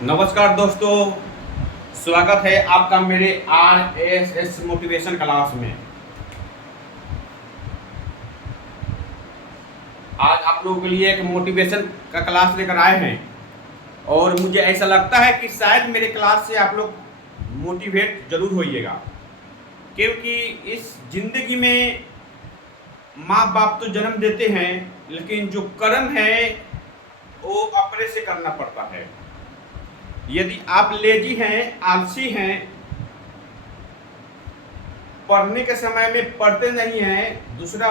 नमस्कार दोस्तों, स्वागत है आपका मेरे RSS मोटिवेशन क्लास में। आज आप लोगों के लिए एक मोटिवेशन का क्लास लेकर आए हैं और मुझे ऐसा लगता है कि शायद मेरे क्लास से आप लोग मोटिवेट जरूर होइएगा, क्योंकि इस जिंदगी में माँ बाप तो जन्म देते हैं, लेकिन जो कर्म है वो अपने से करना पड़ता है। यदि आप लेजी हैं, आलसी हैं, पढ़ने के समय में पढ़ते नहीं हैं, दूसरा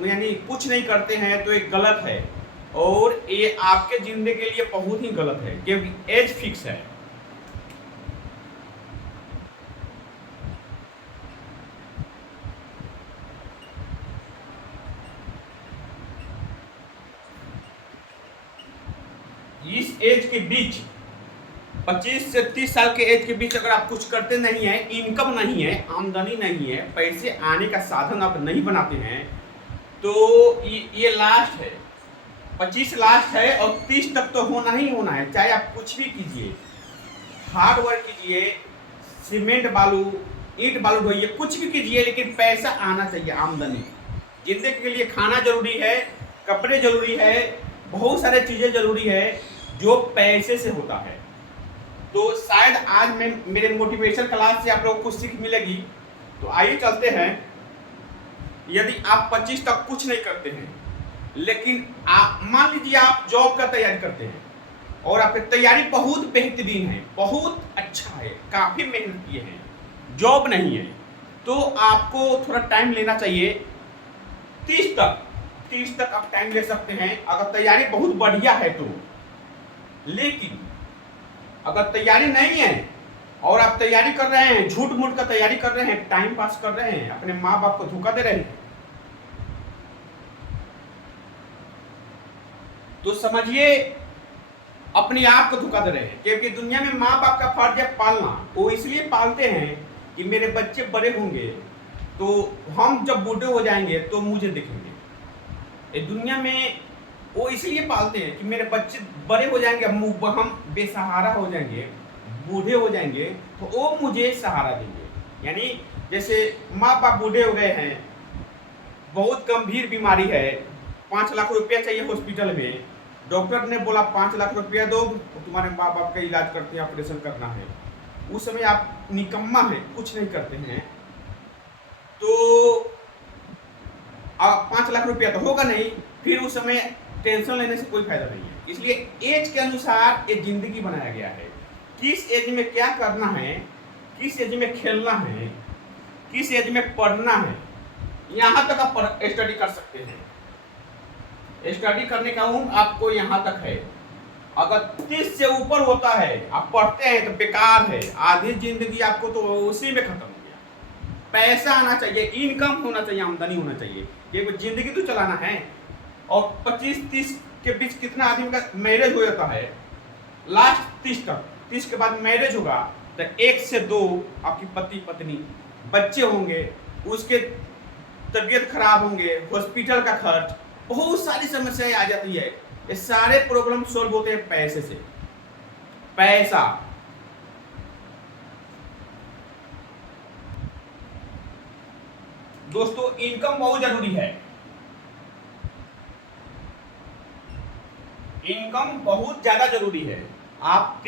यानी कुछ नहीं करते हैं, तो एक गलत है और ये आपके जिंदगी के लिए बहुत ही गलत है, क्योंकि एज फिक्स है। इस एज के बीच 25 से 30 साल के एज के बीच अगर आप कुछ करते नहीं है, इनकम नहीं है, आमदनी नहीं है, पैसे आने का साधन आप नहीं बनाते हैं, तो ये लास्ट है। 25 लास्ट है और 30 तक तो होना ही होना है। चाहे आप कुछ भी कीजिए, हार्ड वर्क कीजिए, सीमेंट बालू ईंट बालू ढोइए, कुछ भी कीजिए, लेकिन पैसा आना चाहिए, आमदनी। जिंदगी के लिए खाना जरूरी है, कपड़े जरूरी है, बहुत सारे चीजें जरूरी है जो पैसे से होता है। तो शायद आज मैं मेरे मोटिवेशन क्लास से आप लोगों को कुछ सीख मिलेगी। तो आइए चलते हैं। यदि आप 25 तक कुछ नहीं करते हैं, लेकिन आप मान लीजिए आप जॉब का तैयारी करते हैं और आपकी तैयारी बहुत बेहतरीन है, बहुत अच्छा है, काफी मेहनत किए हैं, जॉब नहीं है, तो आपको थोड़ा टाइम लेना चाहिए। 30 तक आप टाइम ले सकते हैं अगर तैयारी बहुत बढ़िया है तो। लेकिन अगर तैयारी नहीं है और आप तैयारी कर रहे हैं, झूठ मूठ का तैयारी कर रहे हैं, टाइम पास कर रहे हैं, अपने माँ बाप को धोखा दे रहे हैं, तो समझिए अपने आप को धोखा दे रहे हैं। क्योंकि दुनिया में माँ बाप का फर्ज है पालना। वो इसलिए पालते हैं कि मेरे बच्चे बड़े होंगे तो हम जब बूढ़े हो जाएंगे तो मुझे देखेंगे। ये दुनिया में वो इसलिए पालते हैं कि मेरे बच्चे बड़े हो जाएंगे, हम बेसहारा हो जाएंगे, बूढ़े हो जाएंगे, तो वो मुझे सहारा देंगे। यानी जैसे माँ बाप बूढ़े हो गए हैं, बहुत गंभीर बीमारी है, 5 लाख रुपया चाहिए हॉस्पिटल में, डॉक्टर ने बोला 5 लाख रुपया दो तो तुम्हारे माँ बाप का इलाज करते हैं, ऑपरेशन करना है। उस समय आप निकम्मा हैं, कुछ नहीं करते हैं, तो 5 लाख रुपया तो होगा नहीं, फिर उस समय टेंशन लेने से कोई फायदा नहीं है। इसलिए एज के अनुसार ये जिंदगी बनाया गया है। किस एज में क्या करना है, किस एज में खेलना है, किस एज में पढ़ना है, यहाँ तक आप स्टडी कर सकते हैं। स्टडी करने का उम्र आपको यहाँ तक है। अगर 30 से ऊपर होता है, आप पढ़ते हैं तो बेकार है, आधी जिंदगी आपको तो उसी में खत्म हो गया। पैसा आना चाहिए, इनकम होना चाहिए, आमदनी होना चाहिए, क्योंकि जिंदगी तो चलाना है। और 25-30 के बीच कितना आदमी का मैरिज हो जाता है, लास्ट 30 तक। 30 के बाद मैरिज होगा तो 1 से 2 आपकी पति पत्नी, बच्चे होंगे, उसके तबीयत खराब होंगे, हॉस्पिटल का खर्च, बहुत सारी समस्याएं आ जाती है। ये सारे प्रॉब्लम सॉल्व होते हैं पैसे से। पैसा दोस्तों, इनकम बहुत जरूरी है। इनकम बहुत ज्यादा जरूरी है। आप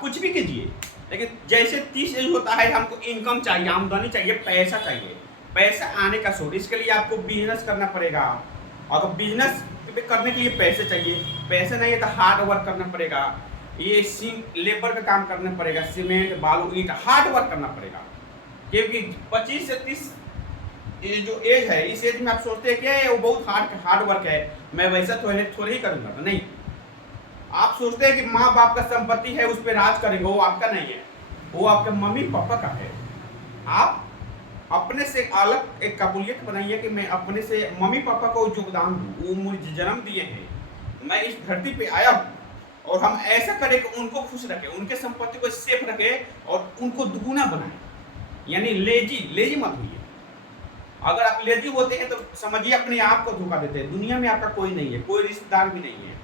कुछ भी कीजिए, लेकिन जैसे 30 एज होता है, हमको इनकम चाहिए, आमदनी चाहिए, पैसा चाहिए, पैसा आने का सोर्स। इसके लिए आपको बिजनेस करना पड़ेगा। अगर बिजनेस करने के लिए पैसे चाहिए, पैसे नहीं है तो हार्ड वर्क करना पड़ेगा। ये लेबर का काम करना पड़ेगा, सीमेंट बालू ईंट, हार्ड वर्क करना पड़ेगा। क्योंकि 25 से 30 ये जो एज है, इस एज में आप सोचते हैं कि वो बहुत हार्ड वर्क है, मैं वैसा थोड़े ही करूंगा, तो नहीं। आप सोचते हैं कि माँ बाप का संपत्ति है, उस पर राज करेंगे, वो आपका नहीं है, वो आपके मम्मी पापा का है। आप अपने से अलग एक काबुलियत बनाइए कि मैं अपने से मम्मी पापा को योगदान दूं, वो मुझे जन्म दिए हैं, मैं इस धरती पे आया हूँ, और हम ऐसा करें कि उनको खुश रखें, उनके संपत्ति को सेफ रखें और उनको दुगुना बनाएं। यानी लेजी मत होइए। अगर आप लेजी होते हैं तो समझिए अपने आप को धोखा देते हैं। दुनिया में आपका कोई नहीं है, कोई रिश्तेदार भी नहीं है।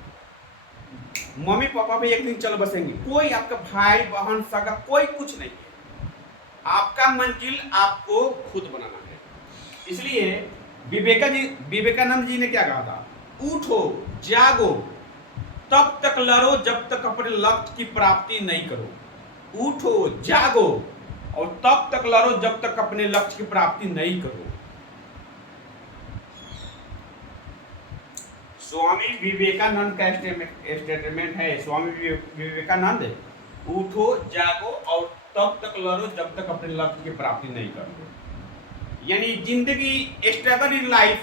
मम्मी पापा भी एक दिन चल बसेंगे, कोई आपका भाई बहन सगा कोई कुछ नहीं है। आपका मंजिल आपको खुद बनाना है। इसलिए विवेकानंद जी ने क्या कहा था, उठो जागो तब तक लड़ो जब तक अपने लक्ष्य की प्राप्ति नहीं करो। उठो जागो और तब तक लड़ो जब तक अपने लक्ष्य की प्राप्ति नहीं करो। स्वामी विवेकानंद का स्टेटमेंट है। स्वामी विवेकानंद, उठो जागो और तब तक लड़ो जब तक अपने लक्ष्य की प्राप्ति नहीं करो। यानी जिंदगी, स्ट्रगल इन लाइफ,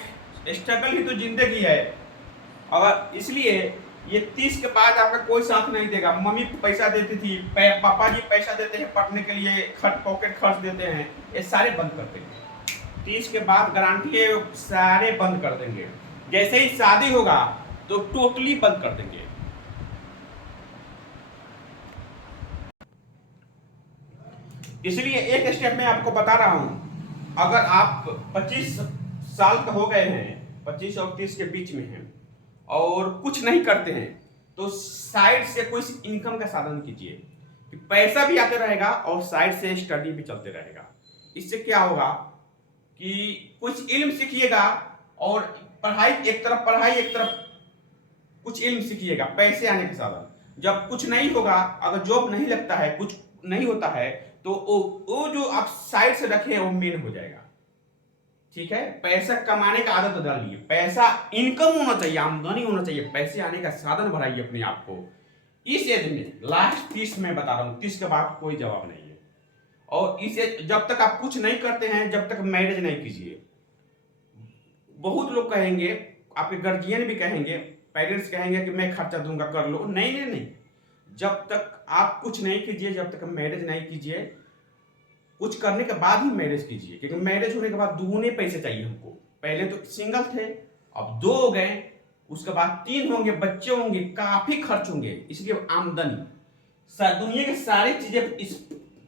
स्ट्रगल ही तो जिंदगी है। और इसलिए ये 30 के बाद आपका कोई साथ नहीं देगा। मम्मी पैसा देती थी, पापा जी पैसा देते हैं पढ़ने के लिए, पॉकेट खर्च देते हैं, ये सारे बंद कर देंगे। 30 के बाद गारंटी है सारे बंद कर देंगे। जैसे ही शादी होगा तो टोटली बंद कर देंगे। इसलिए एक स्टेप में आपको बता रहा हूं, अगर आप 25 साल का हो गए हैं, 25 और 30 के बीच में हैं और कुछ नहीं करते हैं, तो साइड से कोई इनकम का साधन कीजिए कि पैसा भी आते रहेगा और साइड से स्टडी भी चलते रहेगा। इससे क्या होगा कि कुछ इल्म सीखिएगा और पढ़ाई एक तरफ कुछ इल्म सीखिएगा, पैसे आने के साधन। जब कुछ नहीं होगा, अगर जॉब नहीं लगता है, कुछ नहीं होता है, तो वो जो आप साइड से रखे हैं वो मेन हो जाएगा। ठीक है, पैसा कमाने का आदत डालिए, पैसा इनकम होना चाहिए, आमदनी होना चाहिए, पैसे आने का साधन बढ़ाइए अपने आप को। इस एज में, लास्ट 30 में बता रहा हूँ, 30 के बाद कोई जवाब नहीं है। और इस एज, जब तक आप कुछ नहीं करते हैं, जब तक मैरिज नहीं कीजिए। बहुत लोग कहेंगे, आपके गार्जियन भी कहेंगे, पेरेंट्स कहेंगे कि मैं खर्चा दूंगा, कर लो। नहीं नहीं नहीं, जब तक आप कुछ नहीं कीजिए, जब तक मैरिज नहीं कीजिए, कुछ करने के बाद ही मैरिज कीजिए, क्योंकि मैरिज होने के बाद दुगने पैसे चाहिए हमको। पहले तो सिंगल थे, अब 2 हो गए, उसके बाद 3 होंगे, बच्चे होंगे, काफी खर्च होंगे। इसलिए आमदनी, दुनिया की सारी चीजें इस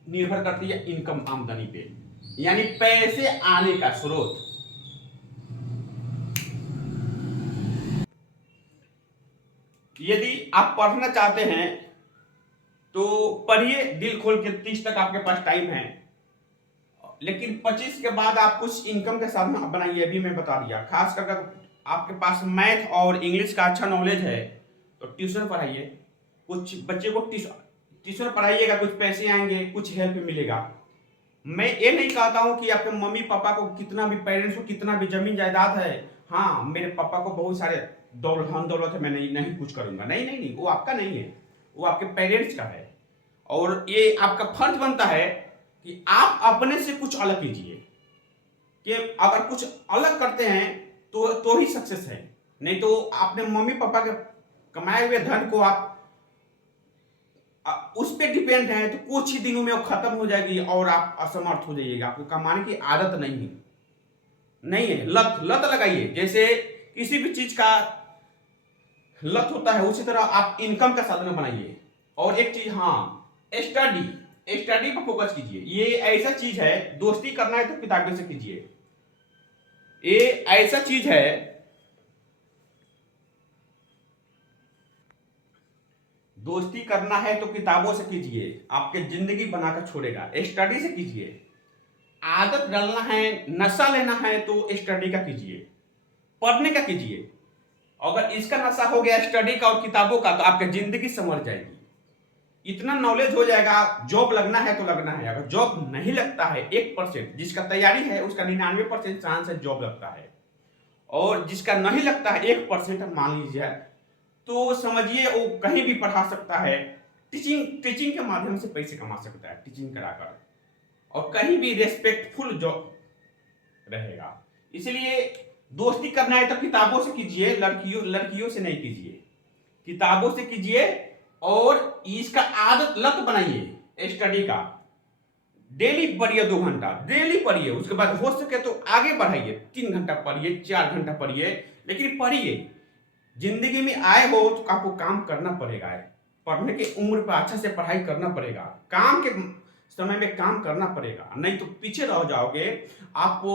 निर्भर करती है इनकम, आमदनी पे, यानी पैसे आने का स्रोत। यदि आप पढ़ना चाहते हैं तो पढ़िए दिल खोल के, 30 तक आपके पास टाइम है। लेकिन 25 के बाद आप कुछ इनकम के साधन बनाइए। अभी मैं बता दिया, खास करके आपके पास मैथ और इंग्लिश का अच्छा नॉलेज है तो ट्यूशन पढ़ाइए। कुछ बच्चे को ट्यूशन पढ़ाइएगा, कुछ पैसे आएंगे, कुछ हेल्प मिलेगा। मैं ये नहीं कहता हूँ कि आपके मम्मी पापा को कितना भी, पेरेंट्स को कितना भी जमीन जायदाद है, हाँ मेरे पापा को बहुत सारे धन दौलत है, मैं नहीं कुछ करूंगा, नहीं नहीं नहीं, वो आपका नहीं है, वो आपके पेरेंट्स का है। और ये आपका फर्ज बनता है कि आप अपने से कुछ अलग कीजिए, कि अगर कुछ अलग करते हैं तो ही सक्सेस है। नहीं तो अपने मम्मी पापा के कमाए हुए धन को आप उस पर डिपेंड है तो कुछ ही दिनों में वो खत्म हो जाएगी और आप असमर्थ हो जाइएगा। आपको कमाने की आदत नहीं है। लत लगाइए, जैसे किसी भी चीज का लत होता है, उसी तरह आप इनकम का साधन बनाइए। और एक चीज, हाँ, स्टडी पर फोकस कीजिए। ये ऐसा चीज है, दोस्ती करना है तो किताबों से कीजिए। ये ऐसा चीज है, दोस्ती करना है तो किताबों से कीजिए, आपके जिंदगी बनाकर छोड़ेगा। स्टडी से कीजिए। आदत डालना है, नशा लेना है तो स्टडी का कीजिए, पढ़ने का कीजिए। अगर इसका नशा हो गया स्टडी का और किताबों का, तो आपकी जिंदगी संवर जाएगी। इतना नॉलेज हो जाएगा, जॉब लगना है तो लगना है। अगर जॉब नहीं लगता है 1%, जिसका तैयारी है उसका 99% चांस है जॉब लगता है, और जिसका नहीं लगता है 1% मान लीजिए, तो समझिए वो कहीं भी पढ़ा सकता है। टीचिंग के माध्यम से पैसे कमा सकता है, टीचिंग कराकर, और कहीं भी रेस्पेक्टफुल जॉब रहेगा। इसलिए दोस्ती करना है तो किताबों से कीजिए, लड़कियों से नहीं कीजिए, किताबों से कीजिए। और इसका आदत लत बनाइए स्टडी का। डेली पढ़िए, 2 घंटा डेली पढ़िए, उसके बाद हो सके तो आगे बढ़ाइए, 3 घंटा पढ़िए, 4 घंटा पढ़िए, लेकिन पढ़िए। जिंदगी में आए हो तो आपको काम करना पड़ेगा। पढ़ने की उम्र पर अच्छा से पढ़ाई करना पड़ेगा, काम के समय में काम करना पड़ेगा, नहीं तो पीछे रह जाओगे। आपको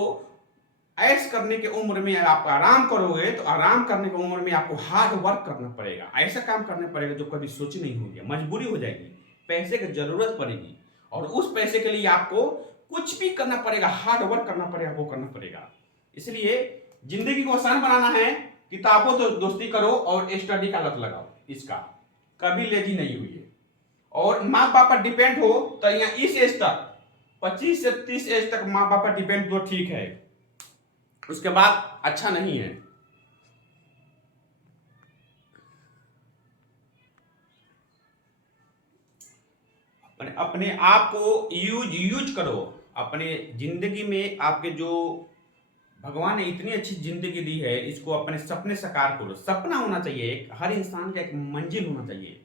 ऐश करने की उम्र में आप आराम करोगे तो आराम करने की उम्र में आपको हार्ड वर्क करना पड़ेगा, ऐसा काम करना पड़ेगा जो कभी सोची नहीं होगी, मजबूरी हो जाएगी, पैसे की जरूरत पड़ेगी और उस पैसे के लिए आपको कुछ भी करना पड़ेगा, हार्ड वर्क करना पड़ेगा, वो करना पड़ेगा। इसलिए जिंदगी को आसान बनाना है, किताबों तो दोस्ती करो और स्टडी का लत लगाओ, इसका कभी लेजी नहीं हुई है। और माँ बाप पर डिपेंड हो तो यहाँ इस एज तक 25 से 30 एज तक माँ बाप पर डिपेंड तो ठीक है, उसके बाद अच्छा नहीं है। अपने आप को यूज करो अपने जिंदगी में। आपके जो भगवान ने इतनी अच्छी जिंदगी दी है, इसको अपने सपने साकार करो। सपना होना चाहिए, हर इंसान का एक मंजिल होना चाहिए।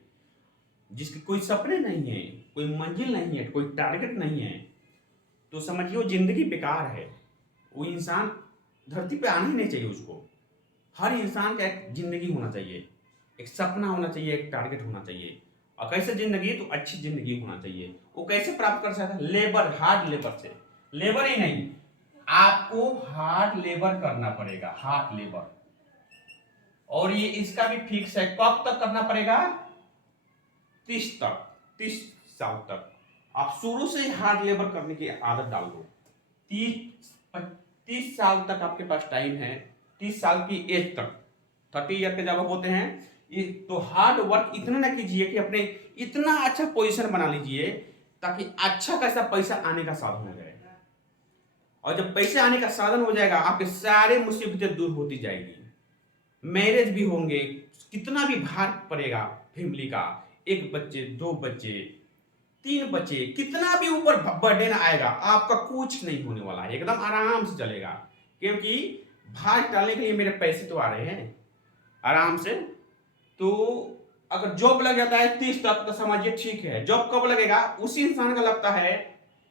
जिसके कोई सपने नहीं है, कोई मंजिल नहीं है, कोई टारगेट नहीं है, तो समझिए वो जिंदगी बेकार है। वो इंसान धरती पे आना ही नहीं चाहिए उसको। हर इंसान का एक जिंदगी होना चाहिए, एक सपना होना चाहिए, एक टारगेट होना चाहिए। और कैसे जिंदगी, तो अच्छी जिंदगी होना चाहिए। वो कैसे प्राप्त कर सकता है? लेबर, हार्ड लेबर से। लेबर ही नहीं, आपको हार्ड लेबर करना पड़ेगा, हार्ड लेबर। और ये इसका भी फिक्स है, कब तक करना पड़ेगा? 30 साल तक। आप शुरू से हार्ड लेबर करने की आदत डाल दो। 30 साल तक आपके पास टाइम है, 30 साल की एज तक, 30 ईयर के जब आप होते हैं, ये तो हार्ड वर्क इतना ना कीजिए कि अपने इतना अच्छा पोजीशन बना लीजिए ताकि अच्छा खासा पैसा आने का साधन हो जाए। और जब पैसे आने का साधन हो जाएगा, आपके सारे मुसीबतें दूर होती जाएगी। मैरिज भी होंगे, कितना भी भार पड़ेगा फैमिली का, 1 बच्चे, 2 बच्चे, 3 बच्चे, कितना भी ऊपर बर्डन आएगा, आपका कुछ नहीं होने वाला है, एकदम आराम से चलेगा। क्योंकि भार टालने के लिए मेरे पैसे तो आ रहे हैं आराम से। तो अगर जॉब लग जाता है 30 तक तो समझिए ठीक है। जॉब कब लगेगा? उसी इंसान का लगता है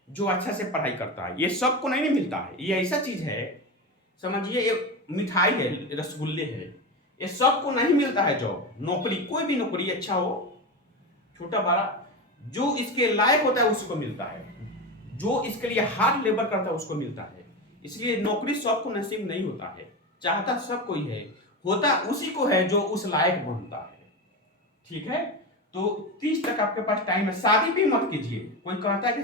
जो अच्छा से पढ़ाई करता है। ये सबको नहीं मिलता है, ये ऐसा चीज है, समझिए ये मिठाई है, रसगुल्ले है, ये सबको नहीं मिलता है जॉब। नौकरी, कोई भी नौकरी अच्छा हो, छोटा बड़ा, जो इसके लायक होता है उसको मिलता है, जो इसके लिए हार्ड लेबर करता है उसको मिलता है। इसलिए नौकरी सबको नसीब नहीं होता है, चाहता सब कोई है, होता उसी को है जो उस लायक बनता है। ठीक है, तो 30 तक आपके पास टाइम है। शादी भी मत कीजिए। कोई कहता है कि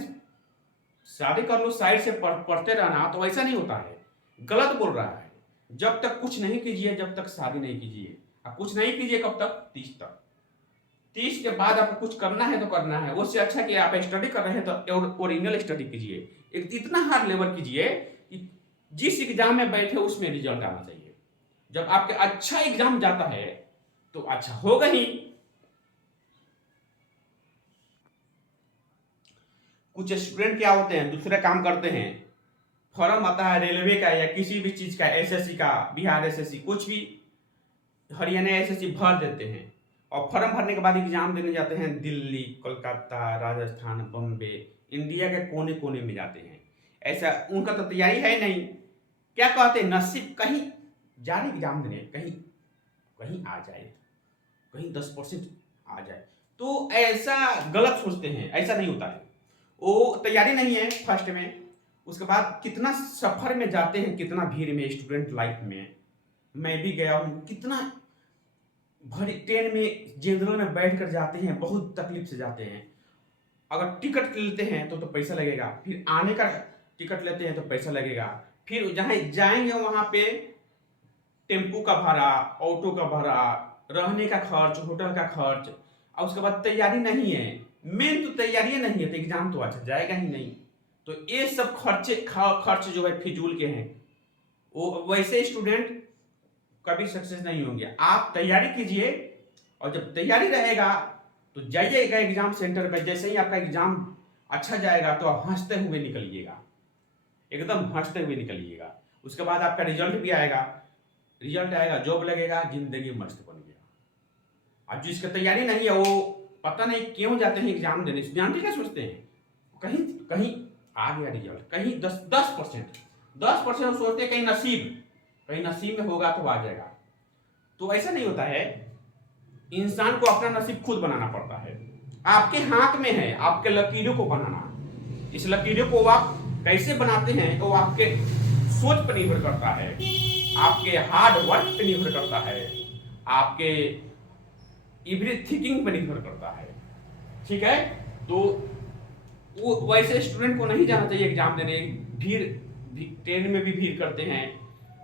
शादी कर लो, साइड से पढ़ते रहना, तो ऐसा नहीं होता है, गलत बोल रहा है। जब तक कुछ नहीं कीजिए, जब तक शादी नहीं कीजिए। आप कुछ नहीं कीजिए कब तक? 30 तक। 30 के बाद आपको कुछ करना है तो करना है। उससे अच्छा कि आप स्टडी कर रहे हैं तो ओरिजिनल स्टडी कीजिए, एक इतना हार्ड लेबर कीजिए कि जिस एग्जाम में बैठे उसमें रिजल्ट आना चाहिए। जब आपके अच्छा एग्जाम जाता है तो अच्छा होगा ही। कुछ स्टूडेंट क्या होते हैं, दूसरे काम करते हैं, फॉर्म आता है रेलवे का या किसी भी चीज का, एसएससी का, बिहार एसएससी, कुछ भी, हरियाणा एसएससी भर देते हैं। और फॉर्म भरने के बाद एग्जाम देने जाते हैं दिल्ली, कोलकाता, राजस्थान, बम्बे, इंडिया के कोने कोने में जाते हैं। ऐसा उनका तो तैयारी है नहीं। क्या कहते हैं, नसीब, कहीं जा रहे एग्जाम देने, कहीं कहीं आ जाए, कहीं 10% आ जाए, तो ऐसा गलत सोचते हैं। ऐसा नहीं होता है, वो तैयारी नहीं है फर्स्ट में, उसके बाद कितना सफर में जाते हैं, कितना भीड़ में स्टूडेंट लाइफ में। मैं भी गया हूँ, कितना भरी ट्रेन में जनरल में बैठ कर जाते हैं, बहुत तकलीफ से जाते हैं। अगर टिकट लेते हैं तो पैसा लगेगा, फिर आने का टिकट लेते हैं तो पैसा लगेगा, फिर जहाँ जाएंगे वहाँ पे टेम्पू का भाड़ा, ऑटो का भाड़ा, रहने का खर्च, होटल का खर्च, और उसके बाद तैयारी नहीं है। मेन तो तैयारी नहीं है तो एग्जाम तो अच्छा जाएगा ही नहीं। तो ये सब खर्च जो है फिजूल के हैं। वो वैसे स्टूडेंट कभी सक्सेस नहीं होंगे। आप तैयारी कीजिए, और जब तैयारी रहेगा तो जाइएगा एग्जाम सेंटर पे। जैसे ही आपका एग्जाम अच्छा जाएगा तो आप हंसते हुए निकलिएगा, एकदम हंसते हुए निकलिएगा। उसके बाद आपका रिजल्ट भी आएगा, रिजल्ट आएगा, जॉब लगेगा, जिंदगी मस्त बन गया। अब जिसका तैयारी नहीं है वो पता नहीं क्यों जाते हैं एग्जाम देने, जानते क्या सोचते हैं, कहीं कहीं आ गया रिजल्ट, कहीं 10% सोचते हैं कहीं नसीब में होगा तो आ जाएगा। तो ऐसा नहीं होता है, इंसान को अपना नसीब खुद बनाना पड़ता है। आपके हाथ में है आपके लकीरों को बनाना। इस लकीरों को आप कैसे बनाते हैं वो आपके सोच पर निर्भर करता है, आपके हार्ड वर्क पे निर्भर करता है, आपके इवरी थिंकिंग पर निर्भर करता है। ठीक है, तो वो वैसे स्टूडेंट को नहीं जाना चाहिए एग्जाम देने। भीड़, ट्रेन में भी भीड़ करते हैं,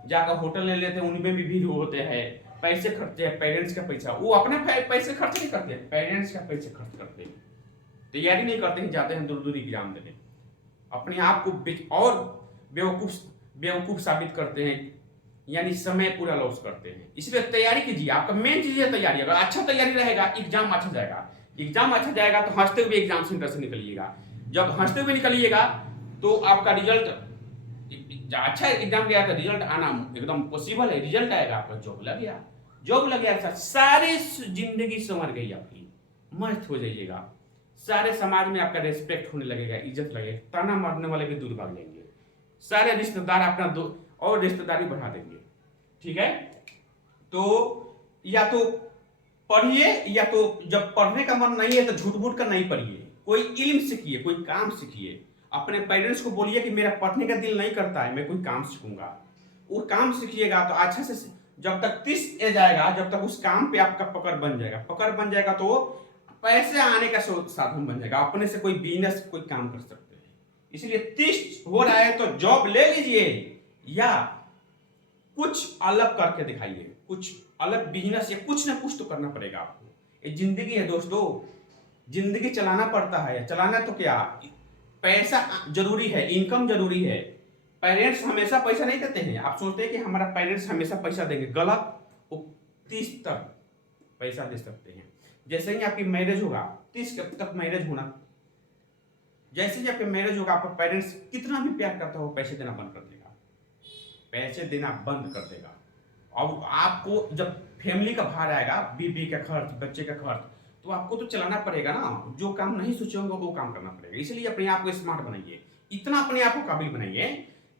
जाकर होटल ले लेते हैं, उनमें भी भीड़ होते हैं, पैसे खर्चते हैं, पेरेंट्स का पैसा, वो अपने पैसे खर्च नहीं करते, पेरेंट्स का पैसे खर्च करते हैं, तैयारी नहीं करते हैं, जाते हैं दूर दूर एग्जाम देने, अपने आप को और बेवकूफ साबित करते हैं, यानी समय पूरा लॉस करते हैं। इसलिए तैयारी कीजिए, आपका मेन चीज है तैयारी। अगर अच्छा तैयारी रहेगा, एग्जाम अच्छा जाएगा, एग्जाम अच्छा जाएगा तो हंसते हुए एग्जाम सेंटर से निकलिएगा। जब हंसते हुए निकलिएगा तो आपका रिजल्ट अच्छा एग्जाम गया तो रिजल्ट आना एकदम पॉसिबल है, रिजल्ट आएगा, आपका जॉब लग गया, जॉब लग गया, सारी जिंदगी संवर गई आपकी, मस्त हो जाइएगा, सारे समाज में आपका रेस्पेक्ट होने लगेगा, इज्जत लगेगा, ताना मारने वाले भी दूर भाग जाएंगे, सारे रिश्तेदार अपना और रिश्तेदारी बढ़ा देंगे। ठीक है, तो या तो पढ़िए, या तो जब पढ़ने का मन नहीं है तो झूठ मूठ कर नहीं पढ़िए, कोई इल्म सीखिए, कोई काम सीखिए, अपने पेरेंट्स को बोलिए कि मेरा पढ़ने का दिल नहीं करता है, मैं कोई काम सीखूंगा, वो काम सीखिएगा तो अच्छा से, जब तक 30 एज आएगा, जब तक उस काम पे आपका पकड़ बन जाएगा तो पैसे आने का साधन बन जाएगा, अपने से कोई बिजनेस कोई काम कर सकते हैं। इसलिए 30 हो रहा है तो जॉब ले लीजिए, या कुछ अलग करके दिखाइए, कुछ अलग बिजनेस या कुछ ना कुछ तो करना पड़ेगा आपको। ये जिंदगी है दोस्तों, जिंदगी चलाना पड़ता है, चलाना तो क्या, पैसा जरूरी है, इनकम जरूरी है। पेरेंट्स हमेशा पैसा नहीं देते हैं, आप सोचते हैं कि हमारा पेरेंट्स हमेशा पैसा देंगे, गलत। वो 30 तक पैसा दे सकते हैं, जैसे ही आपकी मैरिज होगा, 30 तक मैरिज होना, जैसे ही आपकी मैरिज होगा, आपका पेरेंट्स कितना भी प्यार करता हो, पैसे देना बंद कर देगा, पैसे देना बंद कर देगा। और आपको जब फैमिली का भार आएगा, बीबी का खर्च, बच्चे का खर्च, तो आपको तो चलाना पड़ेगा ना, जो काम नहीं सोचे होंगे वो काम करना पड़ेगा। इसलिए अपने आप को स्मार्ट बनाइए, इतना अपने आप को काबिल बनाइए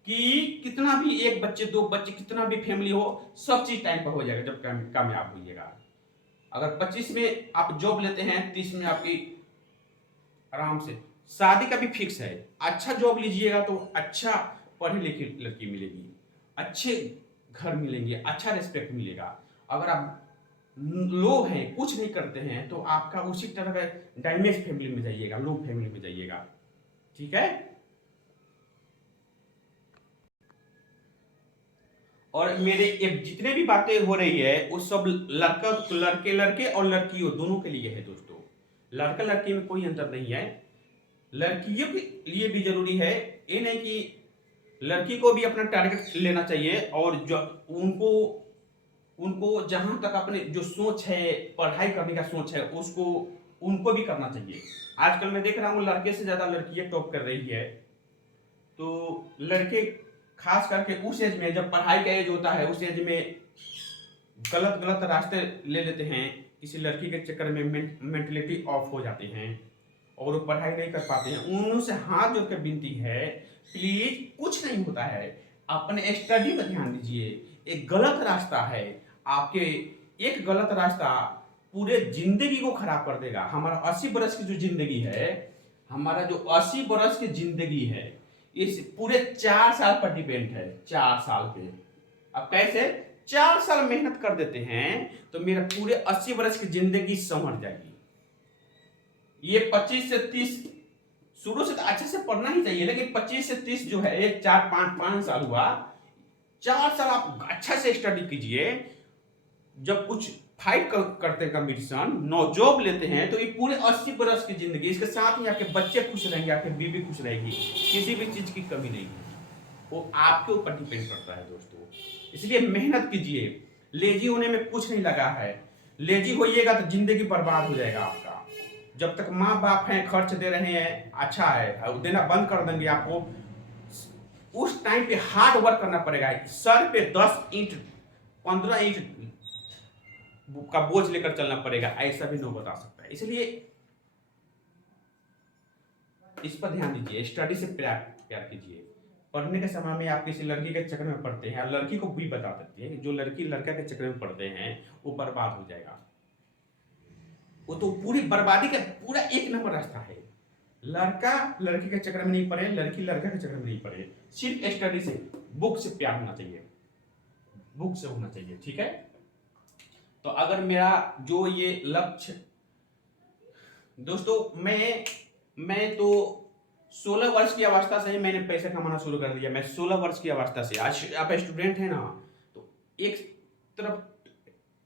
कि कितना भी, एक बच्चे, दो बच्चे, कितना भी फैमिली हो, सब चीज टाइम पर हो जाएगा जब कामयाब होइएगा। अगर 25 में आप जॉब लेते हैं, 30 में आपकी आराम से शादी का भी फिक्स है, अच्छा जॉब लीजिएगा तो अच्छा पढ़ी लिखी लड़की मिलेगी, अच्छे घर मिलेंगे, अच्छा रिस्पेक्ट मिलेगा। अगर आप लो हैं, कुछ नहीं करते हैं, तो आपका उसी तरह का डैमेज फैमिली में जाइएगा, लो फैमिली में जाइएगा। ठीक है, और मेरे ये जितने भी बातें हो रही है वो सब लड़के और लड़कियों दोनों के लिए है दोस्तों। लड़का लड़की में कोई अंतर नहीं है, लड़कियों के लिए भी जरूरी है। ये नहीं कि लड़की को भी अपना टारगेट लेना चाहिए, और जो उनको जहां तक अपने जो सोच है, पढ़ाई करने का सोच है, उसको उनको भी करना चाहिए। आजकल मैं देख रहा हूँ लड़के से ज्यादा लड़कियां टॉप कर रही है, तो लड़के खास करके उस एज में, जब पढ़ाई का एज होता है, उस एज में गलत गलत रास्ते ले लेते हैं, किसी लड़की के चक्कर में मेंटलिटी ऑफ हो जाते हैं और वो पढ़ाई नहीं कर पाते हैं। उनसे हाथ जोड़ के विनती है, प्लीज, कुछ नहीं होता है, अपने स्टडी पर ध्यान दीजिए। एक गलत रास्ता है, आपके एक गलत रास्ता पूरे जिंदगी को खराब कर देगा। हमारा 80 बरस की जो जिंदगी है, हमारा जो 80 बरस की जिंदगी है, इस पूरे 4 साल पर डिपेंड है, 4 साल पे। अब कैसे 4 साल मेहनत कर देते हैं तो मेरा पूरे 80 बरस की जिंदगी संवर जाएगी। ये 25 से 30 शुरू से तो अच्छे से पढ़ना ही चाहिए, लेकिन 25 से 30 जो है, 4-5 साल हुआ, 4 साल आप अच्छा से स्टडी कीजिए। जब कुछ फाइट करते हैं कंपटीशन, नौ जॉब लेते हैं, तो ये पूरे 80 बरस की जिंदगी, इसके साथ ही आपके बच्चे खुश रहेंगे, आपकी बीवी खुश रहेगी, किसी भी चीज की कमी नहीं है, वो आपके ऊपर डिपेंड करता है दोस्तों। इसलिए मेहनत कीजिए, लेजी होने में कुछ नहीं लगा है। लेजी होइएगा तो जिंदगी बर्बाद हो जाएगा आपका। जब तक माँ बाप हैं, खर्च दे रहे हैं, अच्छा है, देना बंद कर देंगे, आपको उस टाइम पे हार्ड वर्क करना पड़ेगा। सर पे 10 ईंट 15 ईंट का बोझ लेकर चलना पड़ेगा, ऐसा भी नहीं बता सकता है। इसलिए इस पर ध्यान दीजिए, स्टडी से प्यार कीजिए। पढ़ने के समय में आप किसी लड़की के चक्कर में पढ़ते हैं, लड़की को भी बता देती है, जो लड़की लड़का के चक्कर में पढ़ते हैं वो बर्बाद हो जाएगा। वो तो पूरी बर्बादी का पूरा एक नंबर रास्ता है। लड़का लड़की के चक्कर में नहीं पड़े, लड़की लड़का के चक्कर में नहीं पड़े, सिर्फ स्टडी से, बुक से प्यार होना चाहिए, बुक से होना चाहिए, ठीक है। तो अगर मेरा जो ये लक्ष्य, दोस्तों मैं तो 16 वर्ष की अवस्था से ही मैंने पैसे कमाना शुरू कर दिया। मैं 16 वर्ष की अवस्था से, आज आप स्टूडेंट हैं ना, तो एक तरफ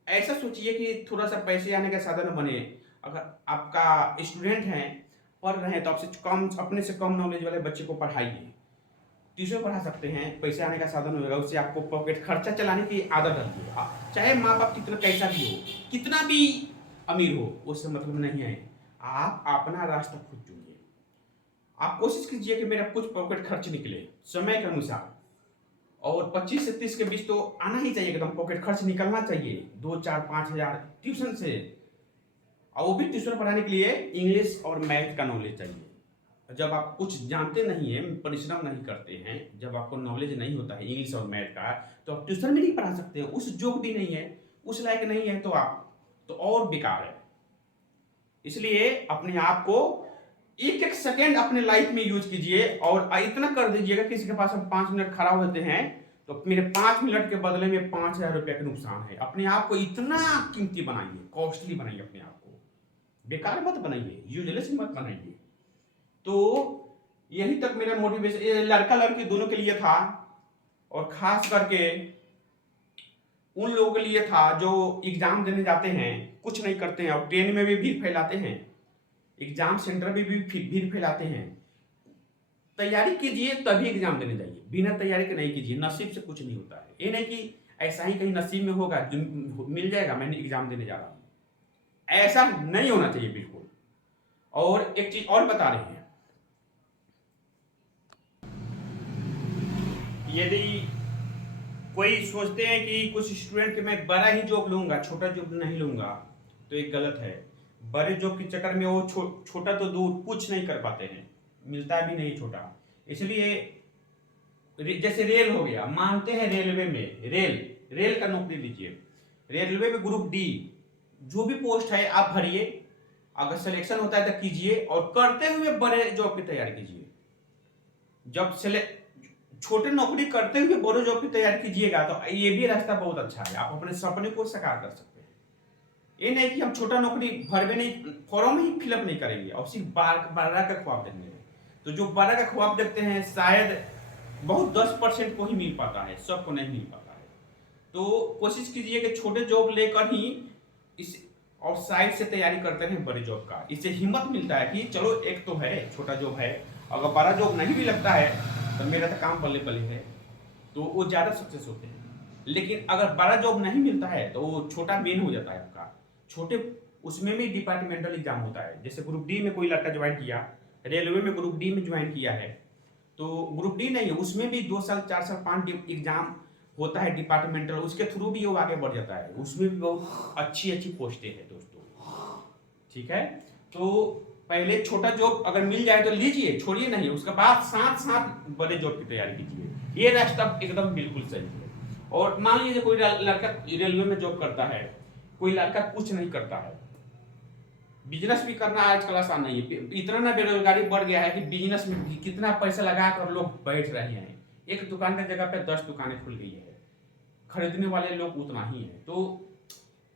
ऐसा सोचिए कि थोड़ा सा पैसे आने का साधन बने। अगर आपका स्टूडेंट हैं, पढ़ रहे हैं, तो आपसे कम, अपने से कम नॉलेज वाले बच्चे को पढ़ाइए, ट्यूशन पढ़ा सकते हैं, पैसे आने का साधन होगा, उससे आपको पॉकेट खर्चा चलाने की आदत डालिए। चाहे माँ बाप कितना कैसा भी हो, कितना भी अमीर हो, उससे मतलब नहीं है। आप अपना रास्ता खुद चुनिए। आप कोशिश कीजिए कि मेरा कुछ पॉकेट खर्च निकले समय के अनुसार, और 25 से 30 के बीच तो आना ही चाहिए, एकदम पॉकेट खर्च निकलना चाहिए, 2, 4, 5 हजार ट्यूशन से। और वो भी ट्यूशन पढ़ाने के लिए इंग्लिश और मैथ का नॉलेज चाहिए। जब आप कुछ जानते नहीं हैं, परिश्रम नहीं करते हैं, जब आपको नॉलेज नहीं होता है इंग्लिश और मैथ का, तो आप ट्यूशन में नहीं पढ़ा सकते हैं। उस जोग भी नहीं है, उस लायक नहीं है, तो आप तो और बेकार है। इसलिए अपने आप को एक एक सेकेंड अपने लाइफ में यूज कीजिए, और इतना कर दीजिएगा, किसी के पास हम 5 मिनट खड़ा होते हैं तो मेरे 5 मिनट के बदले में 5,000 रुपये का नुकसान है। अपने आप को इतना कीमती बनाइए, कॉस्टली बनाइए, अपने आप को बेकार मत बनाइए, यूजलेस मत बनाइए। तो यही तक मेरा मोटिवेशन ये लड़का लड़की दोनों के लिए था, और खास करके उन लोगों के लिए था जो एग्जाम देने जाते हैं, कुछ नहीं करते हैं, और ट्रेन में भी भीड़ फैलाते हैं, एग्जाम सेंटर में भी भीड़ फैलाते हैं। तैयारी कीजिए तभी एग्जाम देने जाइए, बिना तैयारी के नहीं कीजिए। नसीब से कुछ नहीं होता है, ये नहीं कि ऐसा ही कहीं नसीब में होगा जो मिल जाएगा, मैंने एग्जाम देने जा रहा हूं, ऐसा नहीं होना चाहिए बिल्कुल। और एक चीज और बता रहे हैं, यदि कोई सोचते हैं कि कुछ स्टूडेंट के मैं बड़ा ही जॉब लूंगा, छोटा जॉब नहीं लूंगा, तो एक गलत है। बड़े जॉब के चक्कर में वो छोटा तो दूर कुछ नहीं कर पाते हैं, मिलता भी नहीं छोटा। इसलिए जैसे रेल हो गया, मानते हैं रेलवे में, रेल का नौकरी लीजिए, रेलवे में ग्रुप डी जो भी पोस्ट है आप भरिए, अगर सिलेक्शन होता है तो कीजिए, और करते हुए बड़े जॉब की तैयारी कीजिए। जब छोटे नौकरी करते हुए बड़े जॉब की तैयारी कीजिएगा तो ये भी रास्ता बहुत अच्छा है, आप अपने सपने को साकार कर सकते हैं। ये नहीं कि हम छोटा नौकरी भरवे नहीं, फॉर्म ही फिलअप नहीं करेंगे और सिर्फ बड़ा का ख्वाब देंगे। तो जो बड़ा का ख्वाब देखते हैं शायद बहुत 10% को ही मिल पाता है, सबको नहीं मिल पाता है। तो कोशिश कीजिए कि छोटे जॉब लेकर ही इस, और साइड से तैयारी करते रहें बड़े जॉब का। इससे हिम्मत मिलता है कि चलो एक तो है छोटा जॉब है, अगर बड़ा जॉब नहीं भी लगता है तो मेरा तो काम बल्ले बल्ले है, तो वो ज़्यादा सक्सेस होते हैं। लेकिन अगर बड़ा जॉब नहीं मिलता है तो वो छोटा मेन हो जाता है आपका। छोटे उसमें भी डिपार्टमेंटल एग्जाम होता है, जैसे ग्रुप डी में कोई लड़का ज्वाइन किया, रेलवे में ग्रुप डी में ज्वाइन किया है, तो ग्रुप डी नहीं है, उसमें भी 2 साल 4 साल 5 एग्जाम होता है डिपार्टमेंटल, उसके थ्रू भी वो आगे बढ़ जाता है, उसमें भी बहुत अच्छी अच्छी पोस्टें हैं दोस्तों, ठीक है। तो पहले छोटा जॉब अगर मिल जाए तो लीजिए, छोड़िए नहीं, उसके बाद साथ साथ बड़े जॉब की तैयारी कीजिए, ये रास्ता एकदम बिल्कुल सही है। और मान लीजिए कोई लड़का रेलवे में जॉब करता है, कोई लड़का कुछ नहीं करता है, बिजनेस भी करना आजकल आसान नहीं है, इतना ना बेरोजगारी बढ़ गया है कि बिजनेस में कितना पैसा लगा कर लोग बैठ रहे हैं, एक दुकान की जगह पे 10 दुकानें खुल गई है, खरीदने वाले लोग उतना ही है। तो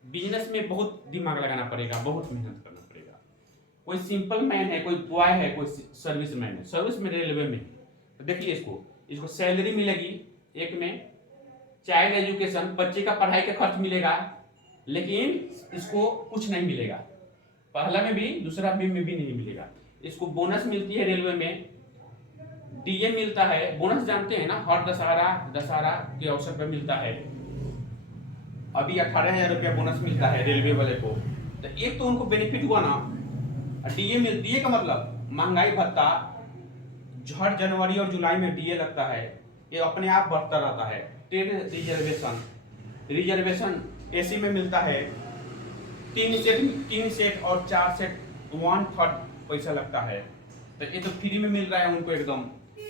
बिजनेस में बहुत दिमाग लगाना पड़ेगा, बहुत मेहनत करना पड़ेगा। कोई सिंपल मैन है, कोई बॉय है, कोई सर्विस मैन है, सर्विस में रेलवे में, तो देखिए इसको सैलरी मिलेगी एक में, चाइल्ड एजुकेशन बच्चे का पढ़ाई का खर्च मिलेगा, लेकिन इसको कुछ नहीं मिलेगा, पहला में भी दूसरा में भी नहीं मिलेगा। इसको बोनस मिलती है रेलवे में, डीए मिलता है, बोनस जानते हैं ना, हर दशहरा के अवसर पर मिलता है। अभी 18,000 रुपया बोनस मिलता है रेलवे वाले को, तो एक तो उनको बेनिफिट हुआ ना। डीए का मतलब महंगाई भत्ता, हर जनवरी और जुलाई में डीए लगता है, ये अपने आप बढ़ता रहता है। ट्रेन रिजर्वेशन एसी में मिलता है, 3 सेट और 4 सेट 1/3 पैसा लगता है, तो ये तो फ्री में मिल रहा है उनको एकदम।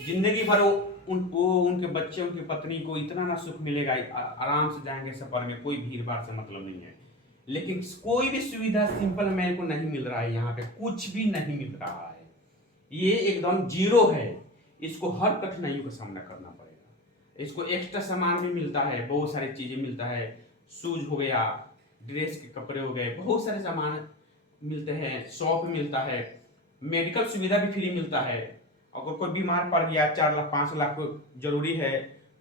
जिंदगी भर उनके बच्चे उनकी पत्नी को इतना ना सुख मिलेगा, आराम से जाएंगे सफर में, कोई भीड़ भाड़ से मतलब नहीं है। लेकिन कोई भी सुविधा सिंपल मैन को नहीं मिल रहा है, यहाँ पे कुछ भी नहीं मिल रहा है। ये एकदम जीरो है। इसको हर कठिनाइयों का सामना करना पड़ेगा। इसको एक्स्ट्रा सामान भी मिलता है, बहुत सारी चीज़ें मिलता है, शूज हो गया, ड्रेस के कपड़े हो गए, बहुत सारे सामान मिलते हैं, शॉप मिलता है, मेडिकल सुविधा भी फ्री मिलता है। अगर कोई बीमार पड़ गया 4 लाख 5 लाख जरूरी है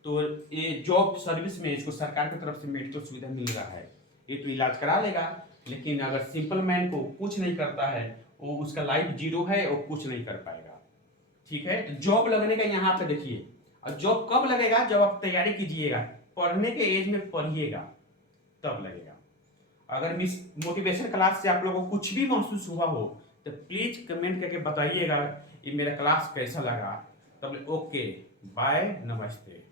तो ये जॉब सर्विस में इसको सरकार की तरफ से मेडिकल सुविधा मिल रहा है, ये तो इलाज करा लेगा। लेकिन अगर सिंपल मैन को कुछ नहीं करता है, वो उसका लाइफ जीरो है, वो कुछ नहीं कर पाएगा। ठीक है, तो जॉब लगने का यहाँ पे देखिए, और जॉब कब लगेगा, जब आप तैयारी कीजिएगा, पढ़ने के एज में पढ़िएगा तब लगेगा। अगर मिस मोटिवेशन क्लास से आप लोगों को कुछ भी महसूस हुआ हो तो प्लीज कमेंट करके बताइएगा ये मेरा क्लास कैसा लगा। तब ओके, बाय, नमस्ते।